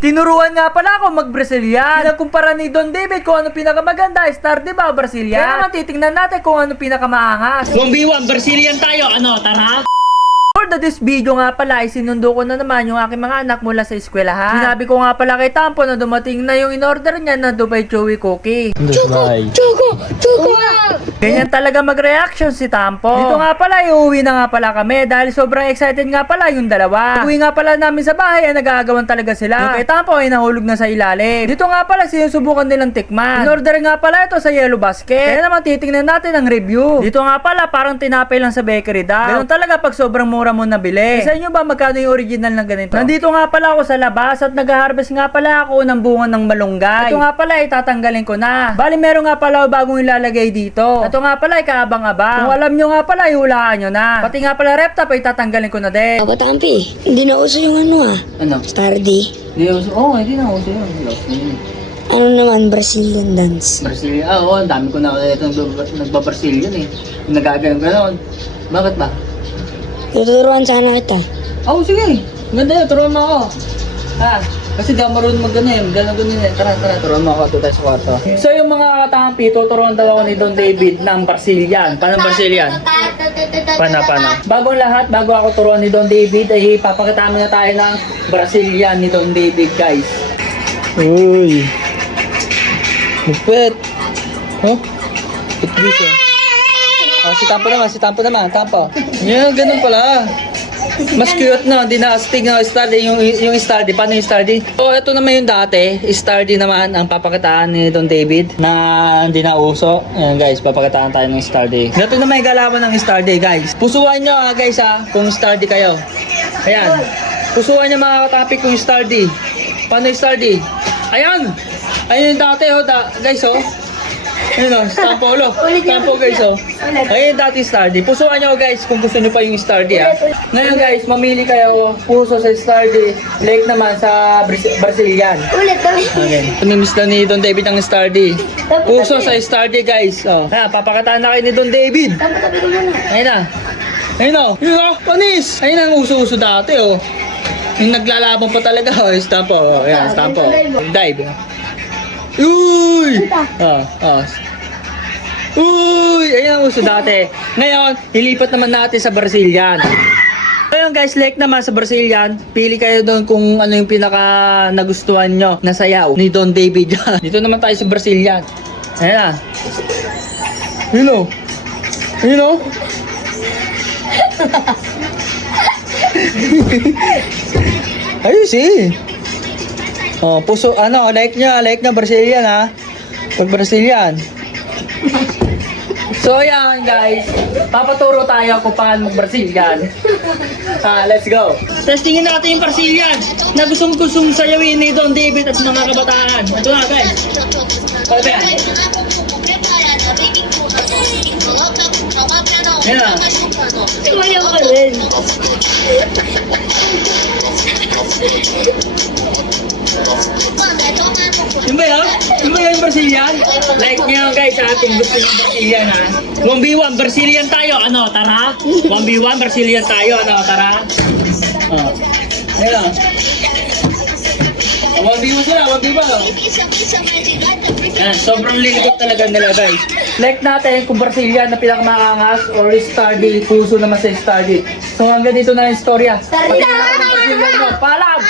Tinuruan nga pala ako mag-Brazilian. Pinagkumpara ni Don David kung ano pinakamaganda, star di ba, Brazilian? Kaya naman titingnan natin kung ano pinakamaangas. 1v1, Brazilian tayo. Ano, tara? For this video nga pala ay sinundo ko na naman yung aking mga anak mula sa eskwelahan. Sinabi ko nga pala kay Tampo na dumating na yung in-order niya na Dubai Chewy Cookie. Choco! Ganyan talaga mag-reaction si Tampo. Dito nga pala, uuwi na nga pala kami dahil sobrang excited nga pala yung dalawa. Uwi nga pala namin sa bahay ay nagagawan talaga sila. Yung kay Tampo ay nahulog na sa ilalim. Dito nga pala sinusubukan nilang tikman. In-order nga pala ito sa Yellow Basket. Kaya naman titingnan natin ang review. Dito nga pala parang tinapay lang sa bakery daw. Ganun talaga pag sobrang mura mo nabili. Sa inyo ba magkano yung original ng ganito? Nandito nga pala ako sa labas at nag-harvest nga pala ako ng bunga ng malunggay. Ito nga pala ay tatanggalin ko na. Bali meron nga pala bagong ilalagay dito. Ito nga pala ay kaabang-abang. Kung alam nyo nga pala, ihulaan nyo na. Pati nga pala reptop ay tatanggalin ko na din. Batampi, hindi na uso yung Ano? Stardy. Hindi na uso. Oo, hindi na uso yun. Ano naman, Brazilian dance. Brazilian. Oo, ang dami ko na ito nagba-Brazilian eh. Nagagano'n gano'n. Bakit ba? Tuturuan sana kita. Oo, sige. Ganda yun. Turuan mo ako. Ha? Kasi di ako marunong mag-gano eh. Gano'n eh. Tara, turuan mo ako. Ito tayo sa kwarto. So yung mga katampi, tuturuan daw ako ni Don David ng Brazilian. Paano Brazilian? Paano? Bago lahat, bago ako turuan ni Don David, ay papakita na tayo ng Brazilian ni Don David, guys. Uy. Mupet. Oh? Itbis eh. Oh, si Tampo naman. Yan, ganun pala. Mas cute no, hindi na astig na Stardy, yung Stardy. Paano yung Stardy? So, ito naman yung dati. Stardy naman ang papakitaan ni Don David na hindi na uso. Ayan guys, papakitaan tayo ng Stardy. Ito naman yung galawan ng Stardy guys. Pusuan nyo guys kung Stardy kayo. Ayan. Pusuan nyo mga katapik kung Stardy. Paano yung Stardy? Ayan! Ayun yung dati guys Ayun Tampo guys Ayun dati Stardy. Pusuan nyo guys kung gusto nyo pa yung Stardy Ngayon guys, mamili kayo puso sa Stardy, like naman sa Brazilian. Okay. Namimiss na ni Don David ang Stardy. Puso sa Stardy guys. Ayan, papakataan na kayo ni Don David. Ayun na, panis! Ayun ang uso-uso dati Yung naglalaban pa talaga Tampo. Ayan, Tampo. Dive. Uy! Uy! Ayan ang uso dati. Ngayon, ilipat naman natin sa Brazilian. Ngayon guys, like naman sa Brazilian, pili kayo doon kung ano yung pinaka nagustuhan nyo na sayaw ni Don David. Dito naman tayo sa Brazilian. Ayan na. Yun o. Ayos eh. Puso, like nyo Brazilian Pag Brazilian. So yan guys, papaturo tayo kung paano mag-Brazilian. Let's go. Testingin natin yung Brazilian na gustong sayawin ni Don David at mga kabataan. Ito na guys. Ito yan. Yan. Tumayaw ka rin. Yung ba yun? Yung Brazilian? Like nyo guys kung gusto nyo Brazilian 1v1 Brazilian tayo, tara? 1v1 Brazilian tayo, tara? Ayun 1v1 sila, 1v1 Yan, sobrang liligot talaga nila guys. Like natin kung Brazilian na pinakamaangas or Stardy, puso naman sa Stardy. So hanggang dito na yung istorya. Pati na Brazilian mo. Paalam!